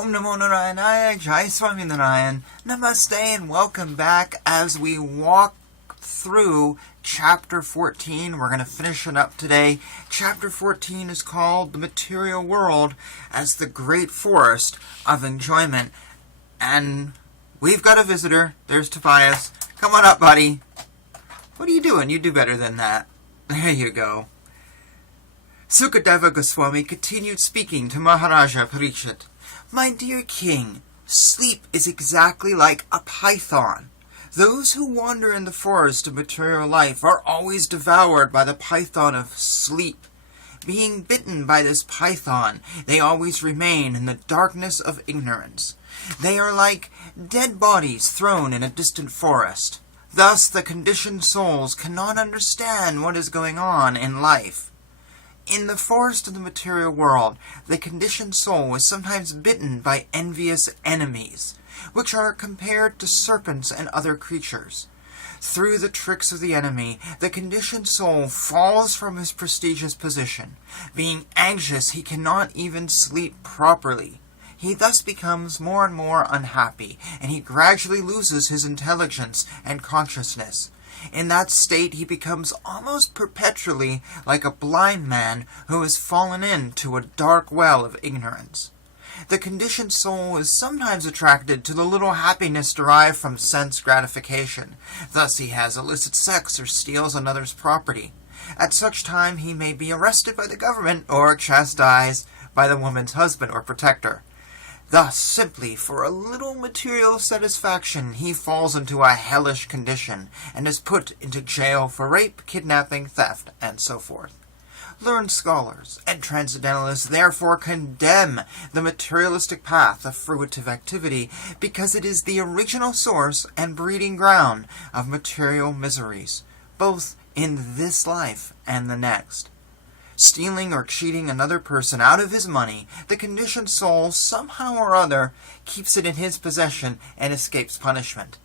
Om Namo Narayana, Jai Swami Narayan, Namaste, and welcome back as we walk through Chapter 14. We're going to finish it up today. Chapter 14 is called The Material World as the Great Forest of Enjoyment. And we've got a visitor. There's Tobias. Come on up, buddy. What are you doing? You do better than that. There you go. Sukadeva Goswami continued speaking to Maharaja Parikshit. My dear king, sleep is exactly like a python. Those who wander in the forest of material life are always devoured by the python of sleep. Being bitten by this python, they always remain in the darkness of ignorance. They are like dead bodies thrown in a distant forest. Thus, the conditioned souls cannot understand what is going on in life. In the forest of the material world, the conditioned soul is sometimes bitten by envious enemies, which are compared to serpents and other creatures. Through the tricks of the enemy, the conditioned soul falls from his prestigious position. Being anxious, he cannot even sleep properly. He thus becomes more and more unhappy, and he gradually loses his intelligence and consciousness. In that state, he becomes almost perpetually like a blind man who has fallen into a dark well of ignorance. The conditioned soul is sometimes attracted to the little happiness derived from sense gratification. Thus he has illicit sex or steals another's property. At such time he may be arrested by the government or chastised by the woman's husband or protector. Thus, simply for a little material satisfaction, he falls into a hellish condition and is put into jail for rape, kidnapping, theft, and so forth. Learned scholars and transcendentalists therefore condemn the materialistic path of fruitive activity because it is the original source and breeding ground of material miseries, both in this life and the next. Stealing or cheating another person out of his money, the conditioned soul somehow or other keeps it in his possession and escapes punishment.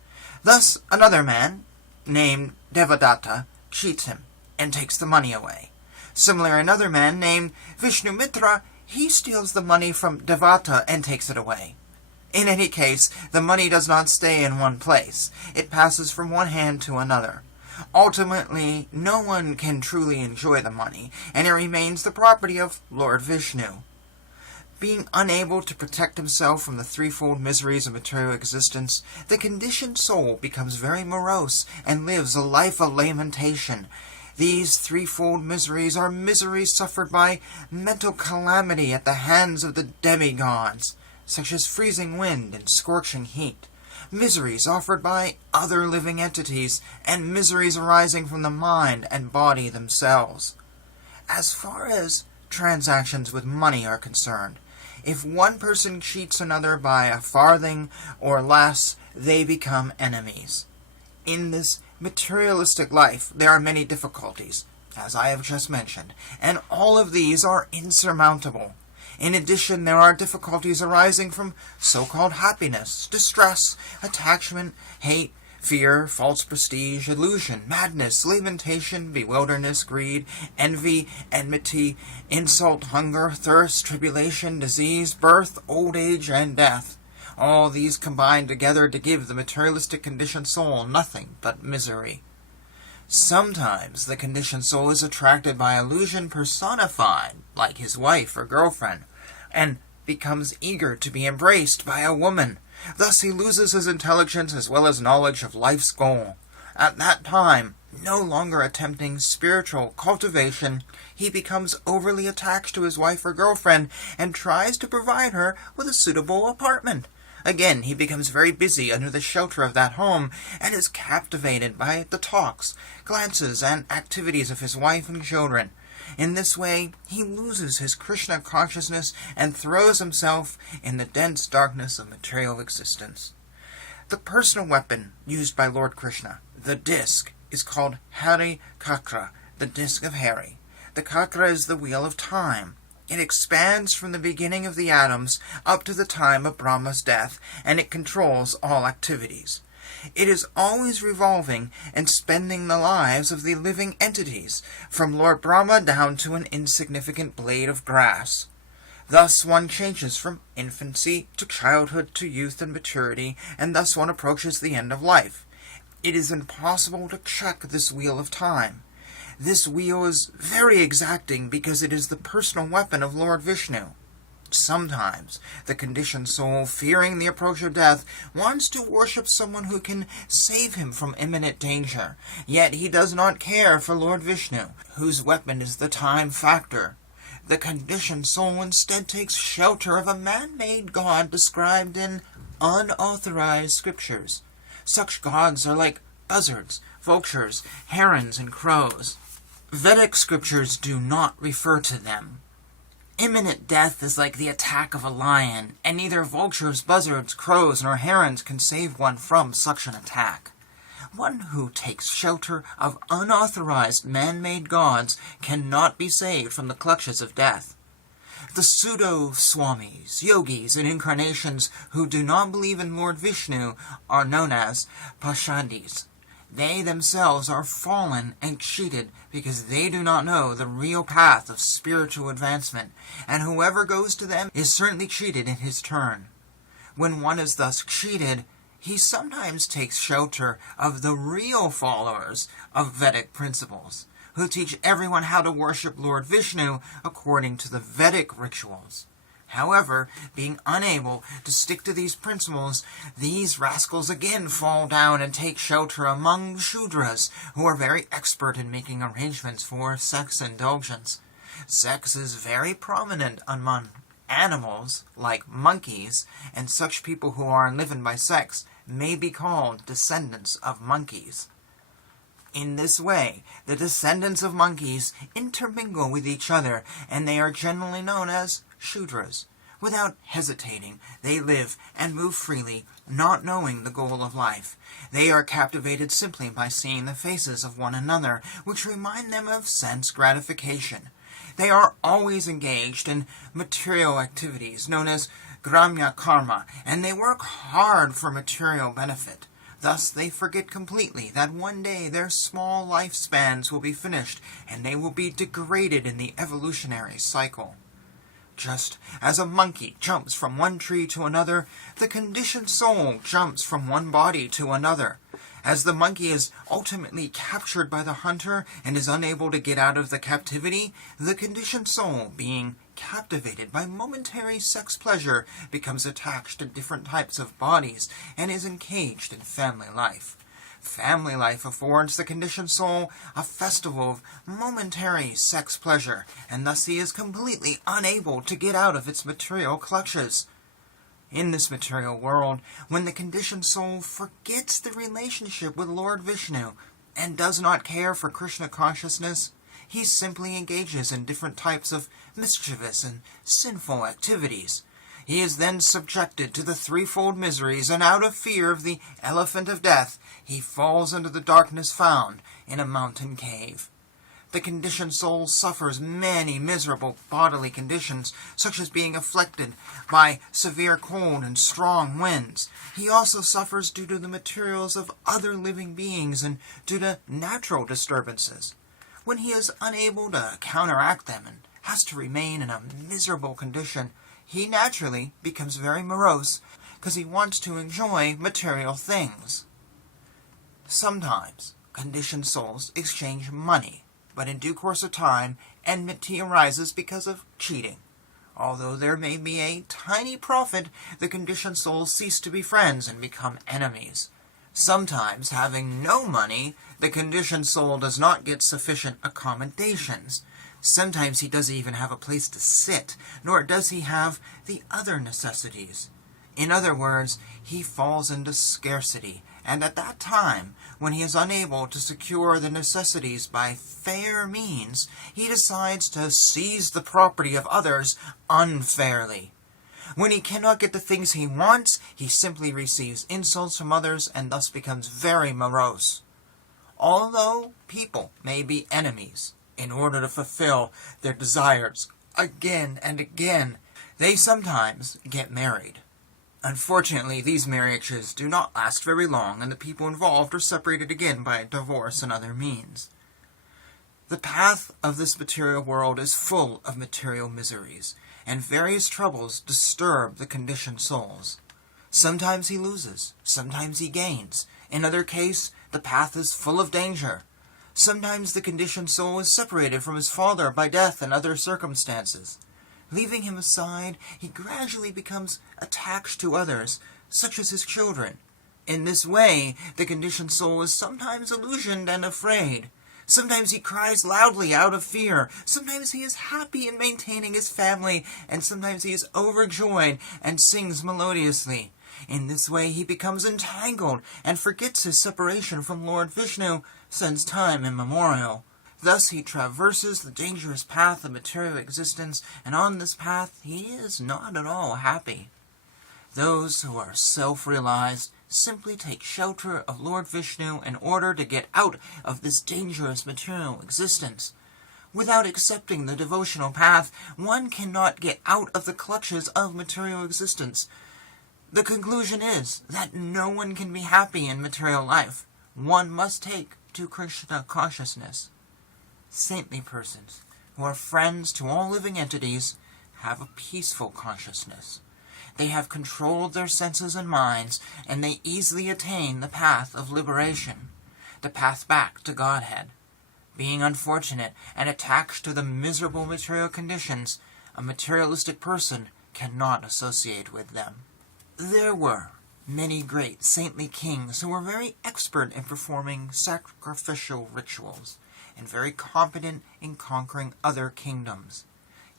Thus another man, named Devadatta, cheats him and takes the money away. Similarly, another man named Vishnumitra, he steals the money from Devata and takes it away. In any case, the money does not stay in one place. It passes from one hand to another. Ultimately, no one can truly enjoy the money, and it remains the property of Lord Vishnu. Being unable to protect himself from the threefold miseries of material existence, the conditioned soul becomes very morose and lives a life of lamentation. These threefold miseries are miseries suffered by mental calamity at the hands of the demigods, such as freezing wind and scorching heat, miseries offered by other living entities, and miseries arising from the mind and body themselves. As far as transactions with money are concerned, if one person cheats another by a farthing or less, they become enemies. In this materialistic life, there are many difficulties, as I have just mentioned, and all of these are insurmountable. In addition, there are difficulties arising from so-called happiness, distress, attachment, hate, fear, false prestige, illusion, madness, lamentation, bewilderness, greed, envy, enmity, insult, hunger, thirst, tribulation, disease, birth, old age, and death. All these combine together to give the materialistic conditioned soul nothing but misery. Sometimes the conditioned soul is attracted by illusion personified, like his wife or girlfriend, and becomes eager to be embraced by a woman. Thus he loses his intelligence as well as knowledge of life's goal. At that time, no longer attempting spiritual cultivation, he becomes overly attached to his wife or girlfriend and tries to provide her with a suitable apartment. Again, he becomes very busy under the shelter of that home and is captivated by the talks, glances, and activities of his wife and children. In this way, he loses his Krishna consciousness and throws himself in the dense darkness of material existence. The personal weapon used by Lord Krishna, the disc, is called Hari Kakra, the disc of Hari. The Kakra is the wheel of time. It expands from the beginning of the atoms up to the time of Brahma's death, and it controls all activities. It is always revolving and spending the lives of the living entities, from Lord Brahma down to an insignificant blade of grass. Thus one changes from infancy to childhood to youth and maturity, and thus one approaches the end of life. It is impossible to check this wheel of time. This wheel is very exacting because it is the personal weapon of Lord Vishnu. Sometimes the conditioned soul, fearing the approach of death, wants to worship someone who can save him from imminent danger, yet he does not care for Lord Vishnu, whose weapon is the time factor. The conditioned soul instead takes shelter of a man-made god described in unauthorized scriptures. Such gods are like buzzards, vultures, herons, and crows. Vedic scriptures do not refer to them. Imminent death is like the attack of a lion, and neither vultures, buzzards, crows, nor herons can save one from such an attack. One who takes shelter of unauthorized man-made gods cannot be saved from the clutches of death. The pseudo-swamis, yogis, and incarnations who do not believe in Lord Vishnu are known as pashandis. They themselves are fallen and cheated because they do not know the real path of spiritual advancement, and whoever goes to them is certainly cheated in his turn. When one is thus cheated, he sometimes takes shelter of the real followers of Vedic principles, who teach everyone how to worship Lord Vishnu according to the Vedic rituals. However, being unable to stick to these principles, these rascals again fall down and take shelter among Shudras, who are very expert in making arrangements for sex indulgence. Sex is very prominent among animals, like monkeys, and such people who are enlivened by sex may be called descendants of monkeys. In this way, the descendants of monkeys intermingle with each other, and they are generally known as Shudras. Without hesitating, they live and move freely, not knowing the goal of life. They are captivated simply by seeing the faces of one another, which remind them of sense gratification. They are always engaged in material activities known as gramya karma, and they work hard for material benefit. Thus they forget completely that one day their small lifespans will be finished, and they will be degraded in the evolutionary cycle. Just as a monkey jumps from one tree to another, the conditioned soul jumps from one body to another. As the monkey is ultimately captured by the hunter and is unable to get out of the captivity, the conditioned soul, being captivated by momentary sex pleasure, becomes attached to different types of bodies and is encaged in family life. Family life affords the conditioned soul a festival of momentary sex pleasure, and thus he is completely unable to get out of its material clutches. In this material world, when the conditioned soul forgets the relationship with Lord Vishnu and does not care for Krishna consciousness, he simply engages in different types of mischievous and sinful activities. He is then subjected to the threefold miseries, and out of fear of the elephant of death, he falls into the darkness found in a mountain cave. The conditioned soul suffers many miserable bodily conditions, such as being afflicted by severe cold and strong winds. He also suffers due to the materials of other living beings and due to natural disturbances. When he is unable to counteract them and has to remain in a miserable condition, he naturally becomes very morose because he wants to enjoy material things. Sometimes conditioned souls exchange money, but in due course of time, enmity arises because of cheating. Although there may be a tiny profit, the conditioned souls cease to be friends and become enemies. Sometimes, having no money, the conditioned soul does not get sufficient accommodations. Sometimes he doesn't even have a place to sit, nor does he have the other necessities. In other words, he falls into scarcity, and at that time, when he is unable to secure the necessities by fair means, he decides to seize the property of others unfairly. When he cannot get the things he wants, he simply receives insults from others and thus becomes very morose. Although people may be enemies, in order to fulfill their desires again and again, they sometimes get married. Unfortunately, these marriages do not last very long, and the people involved are separated again by divorce and other means. The path of this material world is full of material miseries, and various troubles disturb the conditioned souls. Sometimes he loses, sometimes he gains. In other case, the path is full of danger. Sometimes the conditioned soul is separated from his father by death and other circumstances. Leaving him aside, he gradually becomes attached to others, such as his children. In this way, the conditioned soul is sometimes illusioned and afraid. Sometimes he cries loudly out of fear. Sometimes he is happy in maintaining his family, and sometimes he is overjoyed and sings melodiously. In this way, he becomes entangled and forgets his separation from Lord Vishnu since time immemorial. Thus he traverses the dangerous path of material existence, and on this path he is not at all happy. Those who are self-realized simply take shelter of Lord Vishnu in order to get out of this dangerous material existence. Without accepting the devotional path, one cannot get out of the clutches of material existence. The conclusion is that no one can be happy in material life. One must take to Krishna consciousness. Saintly persons, who are friends to all living entities, have a peaceful consciousness. They have controlled their senses and minds, and they easily attain the path of liberation, the path back to Godhead. Being unfortunate and attached to the miserable material conditions, a materialistic person cannot associate with them. There were many great saintly kings who were very expert in performing sacrificial rituals, and very competent in conquering other kingdoms.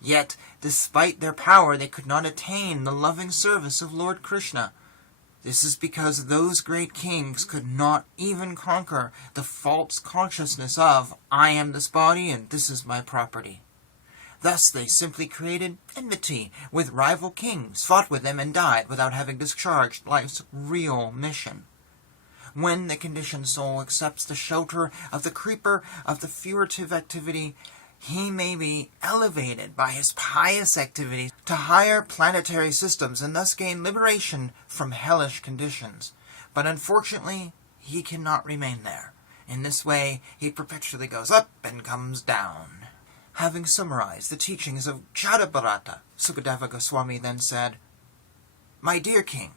Yet, despite their power, they could not attain the loving service of Lord Krishna. This is because those great kings could not even conquer the false consciousness of, I am this body and this is my property. Thus they simply created enmity with rival kings, fought with them and died without having discharged life's real mission. When the conditioned soul accepts the shelter of the creeper of the furtive activity, he may be elevated by his pious activities to higher planetary systems and thus gain liberation from hellish conditions. But unfortunately, he cannot remain there. In this way, he perpetually goes up and comes down. Having summarized the teachings of Bhaktivedanta, Sukadeva Goswami then said, My dear king,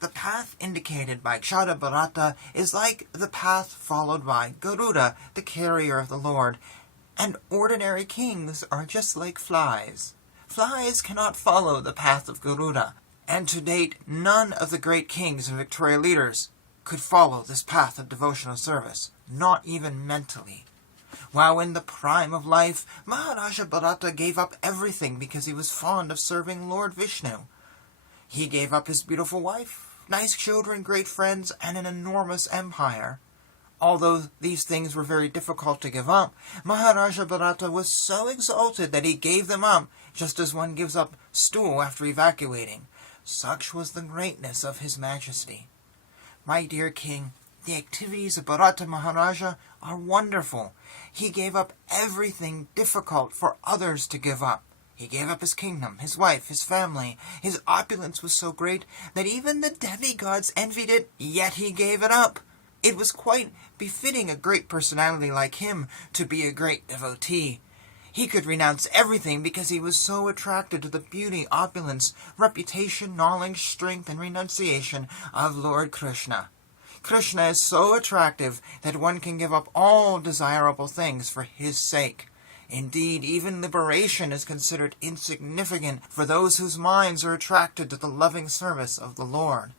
the path indicated by Bhaktivedanta is like the path followed by Garuda, the carrier of the Lord, and ordinary kings are just like flies. Flies cannot follow the path of Garuda, and to date none of the great kings and Victoria leaders could follow this path of devotional service, not even mentally. While in the prime of life, Maharaja Bharata gave up everything because he was fond of serving Lord Vishnu. He gave up his beautiful wife, nice children, great friends, and an enormous empire. Although these things were very difficult to give up, Maharaja Bharata was so exalted that he gave them up, just as one gives up stool after evacuating. Such was the greatness of his majesty. My dear king, the activities of Bharata Maharaja are wonderful. He gave up everything difficult for others to give up. He gave up his kingdom, his wife, his family. His opulence was so great that even the demigods envied it, yet he gave it up. It was quite befitting a great personality like him to be a great devotee. He could renounce everything because he was so attracted to the beauty, opulence, reputation, knowledge, strength, and renunciation of Lord Krishna. Krishna is so attractive that one can give up all desirable things for his sake. Indeed, even liberation is considered insignificant for those whose minds are attracted to the loving service of the Lord.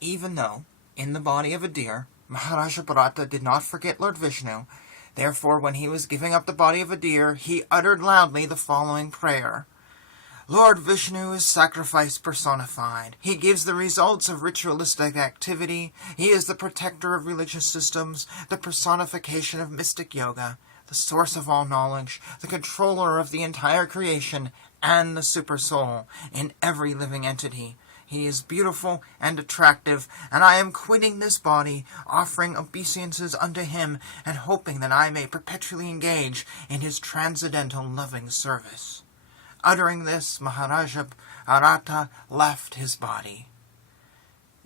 Even though, in the body of a deer, Maharaja Bharata did not forget Lord Vishnu, therefore when he was giving up the body of a deer, he uttered loudly the following prayer. Lord Vishnu is sacrifice personified. He gives the results of ritualistic activity. He is the protector of religious systems, the personification of mystic yoga, the source of all knowledge, the controller of the entire creation, and the supersoul in every living entity. He is beautiful and attractive, and I am quitting this body, offering obeisances unto him, and hoping that I may perpetually engage in his transcendental loving service. Uttering this, Maharaja Bharata left his body.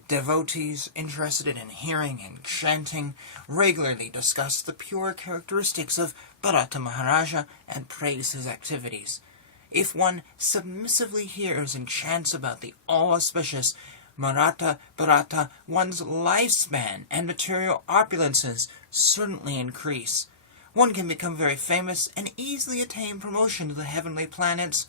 Devotees interested in hearing and chanting regularly discuss the pure characteristics of Bharata Maharaja and praise his activities. If one submissively hears and chants about the all-auspicious Maratha Bharata, one's lifespan and material opulences certainly increase. One can become very famous and easily attain promotion to the heavenly planets,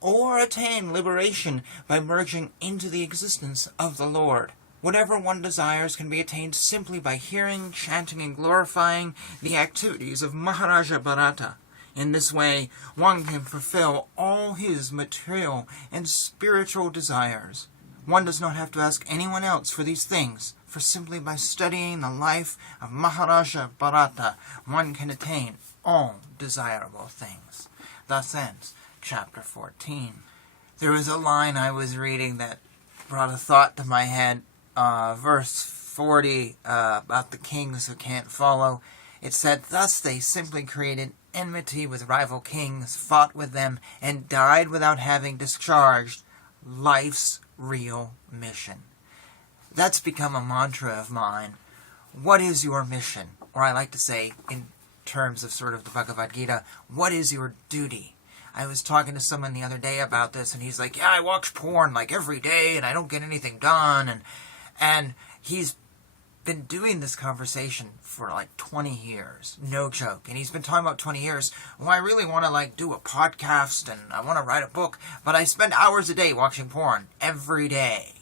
or attain liberation by merging into the existence of the Lord. Whatever one desires can be attained simply by hearing, chanting, and glorifying the activities of Maharaja Bharata. In this way, one can fulfill all his material and spiritual desires. One does not have to ask anyone else for these things, for simply by studying the life of Maharaja Bharata, one can attain all desirable things. Thus ends chapter 14. There was a line I was reading that brought a thought to my head. Verse 40, about the kings who can't follow. It said, "Thus they simply created enmity with rival kings, fought with them, and died without having discharged life's real mission." That's become a mantra of mine. What is your mission? Or I like to say, in terms of sort of the Bhagavad Gita, what is your duty? I was talking to someone the other day about this, and he's like, yeah, I watch porn like every day, and I don't get anything done, and he's been doing this conversation for like 20 years. No joke. And he's been talking about 20 years. Well, I really want to like do a podcast and I want to write a book, but I spend hours a day watching porn every day.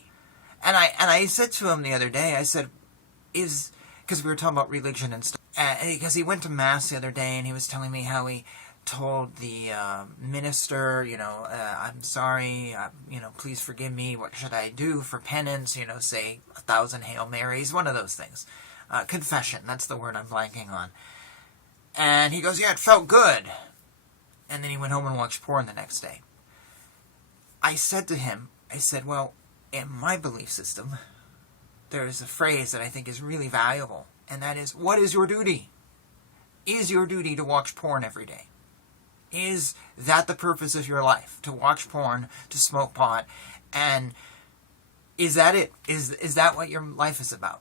And I said to him the other day, I said, because we were talking about religion and stuff, because he went to Mass the other day and he was telling me how he told the minister, I'm sorry, please forgive me, what should I do for penance, say 1,000 Hail Marys, one of those things. Confession, that's the word I'm blanking on. And he goes, yeah, it felt good. And then he went home and watched porn the next day. I said to him, well, in my belief system, there is a phrase that I think is really valuable, and that is, what is your duty? Is your duty to watch porn every day? Is that the purpose of your life? To watch porn, to smoke pot, and is that it? Is that what your life is about?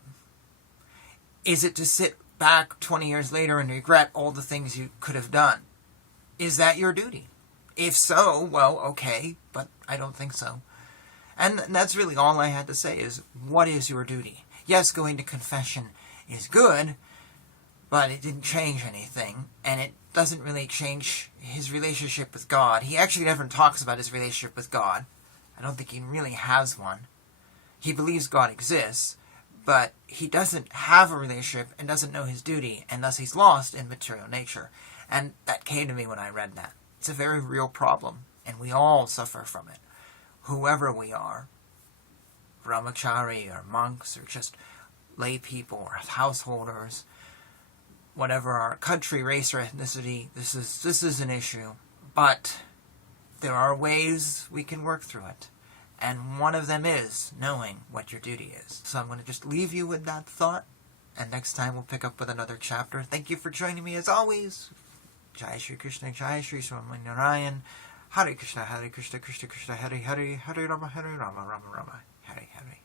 Is it to sit back 20 years later and regret all the things you could have done? Is that your duty? If so, well, okay, but I don't think so. And that's really all I had to say is, what is your duty? Yes, going to confession is good, but it didn't change anything, and it doesn't really change his relationship with God. He actually never talks about his relationship with God. I don't think he really has one. He believes God exists, but he doesn't have a relationship and doesn't know his duty, and thus he's lost in material nature. And that came to me when I read that. It's a very real problem, and we all suffer from it. Whoever we are, brahmachari or monks or just lay people or householders, whatever our country, race, or ethnicity, this is an issue. But there are ways we can work through it. And one of them is knowing what your duty is. So I'm going to just leave you with that thought. And next time we'll pick up with another chapter. Thank you for joining me as always. Jai Shri Krishna, Jai Shri Swami Narayan. Hare Krishna, Krishna Krishna, Hare Hare, Hare Rama, Rama Rama, Hare Hare.